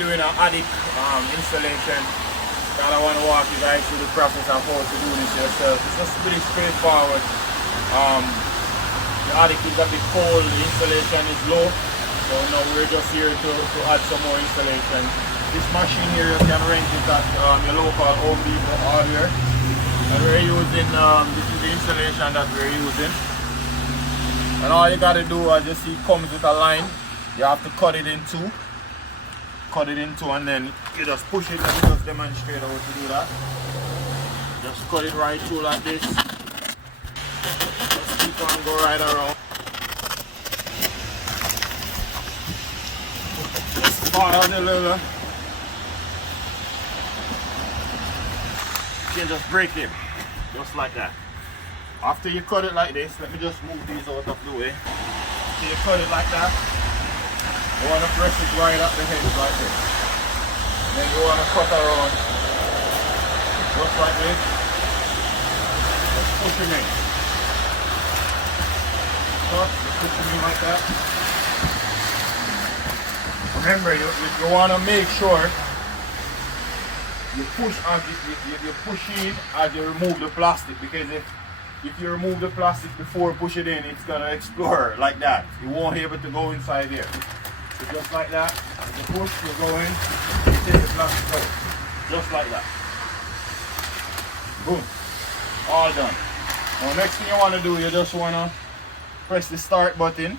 doing an attic installation. I want to walk you guys through the process of how to do this yourself. It's just pretty straightforward. The attic is a bit cold, the installation is low, so now we're just here to add some more installation. This machine here, you can rent it at your local Home Depot hardware. And we're using, this is the installation that we're using. And all you gotta do, as you see, it comes with a line. You have to cut it in two. And then you just push it. Let me just demonstrate how to do that. Just cut it right through like this. Just keep on, go right around. Just follow the little. You can just break it, just like that. After you cut it like this, let me just move these out of the way. After you cut it like that, you want to press it right at the head like this. Then you want to cut around just like this. Just pushing it. Just pushing it like that. Remember, you want to make sure you push as you push in as you remove the plastic, because if you remove the plastic before push it in, it's gonna explode like that. You won't be able to go inside there. So just like that, as you push, you go in, you take the plastic out. Just like that. Boom. All done. Now next thing you want to do, you just want to press the start button.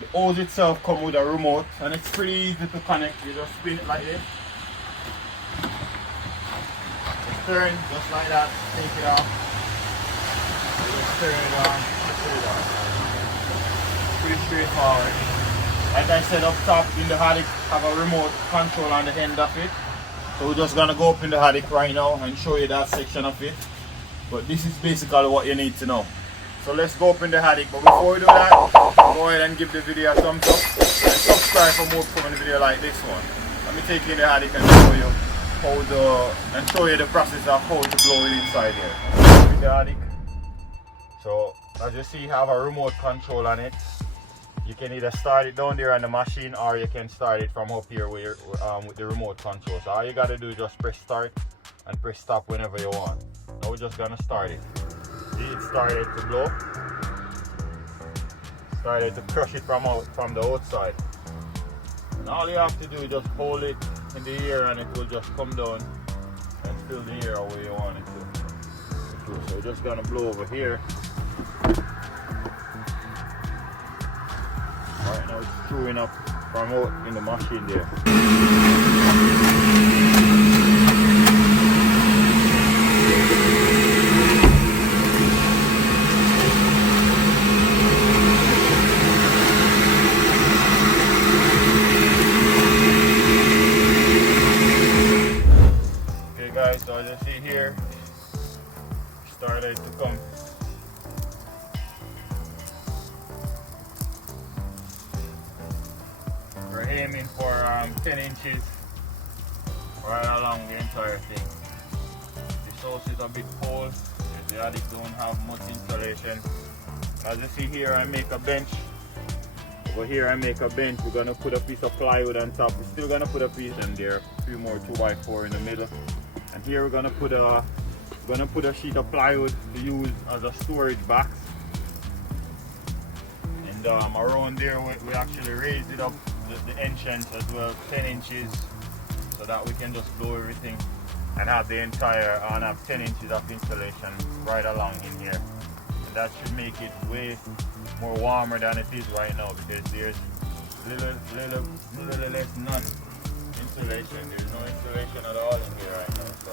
The hose itself comes with a remote, and it's pretty easy to connect. You just spin it like this. Just turn, just like that. Take it off. You just turn it on, put it on. Pretty straightforward. Like I said, up top in the attic, have a remote control on the end of it. So we're just gonna go up in the attic right now and show you that section of it. But this is basically what you need to know. So let's go up in the attic. But before we do that, go ahead and give the video a thumbs up and subscribe for more coming video like this one. Let me take you in the attic and show you the process of how to blow it inside here. In the attic. So as you see, you have a remote control on it. You can either start it down there on the machine, or you can start it from up here with the remote control. So all you gotta do is just press start and press stop whenever you want. Now we're just gonna start it. See, it started to blow. Started to crush it from the outside. And all you have to do is just hold it in the air, and it will just come down and fill the air where you want it to. So we're just gonna blow over here. Right now it's screwing up from out in the machine there. Okay guys, so as you see here, started to come. We're aiming for 10 inches right along the entire thing. This house is a bit cold, the attic don't have much insulation. As you see here, I make a bench. Over here I make a bench. We're gonna put a piece of plywood on top. We're still gonna put a piece in there, a few more 2x4 in the middle. And here we're gonna put a sheet of plywood to use as a storage box. And around there we actually raised it up, the entrance as well, 10 inches, so that we can just blow everything and have the entire, and have 10 inches of insulation right along in here. And that should make it way more warmer than it is right now, because there's little less none insulation. There's no insulation at all in here right now. So.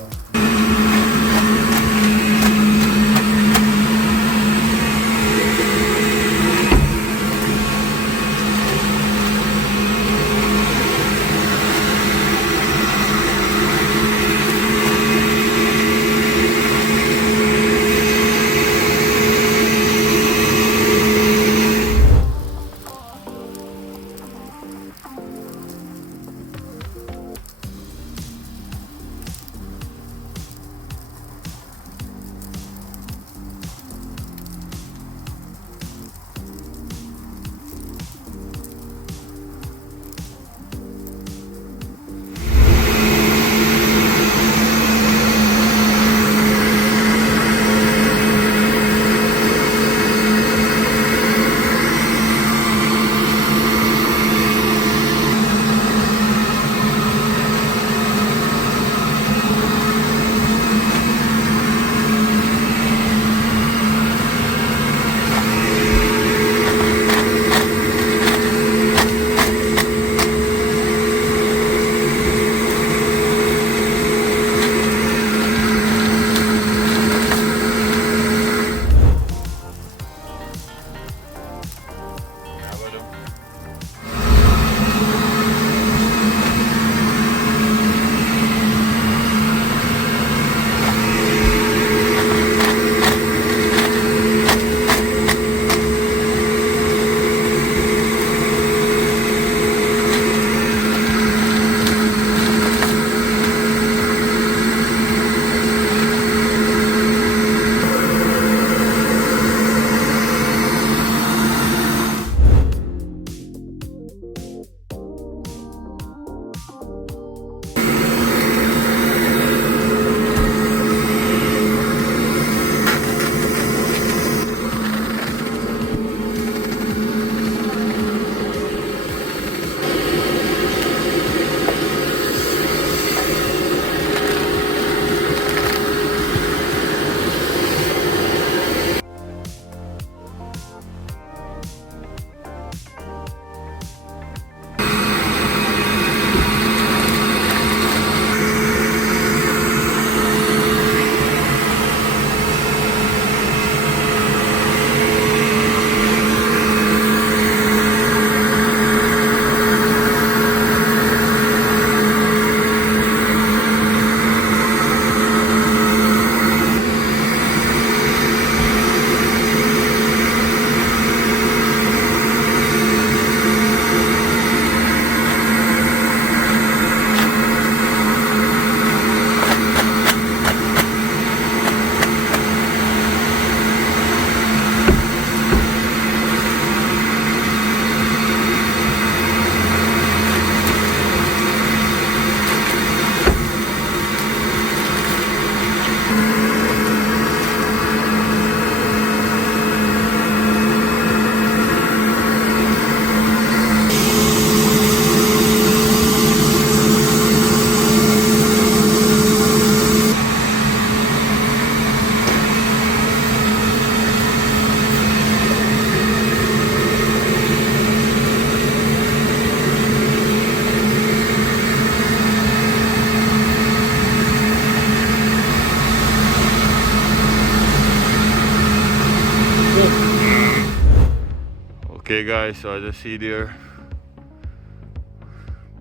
Okay guys, so as you see there,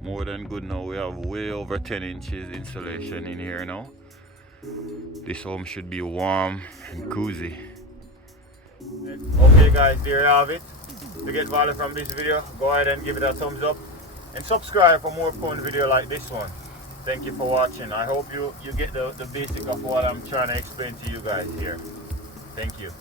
more than good now. We have way over 10 inches insulation in here now. This home should be warm and cozy. Okay guys, there you have it. If you get value from this video, go ahead and give it a thumbs up and subscribe for more fun video like this one. Thank you for watching. I hope you get the basic of what I'm trying to explain to you guys here. Thank you.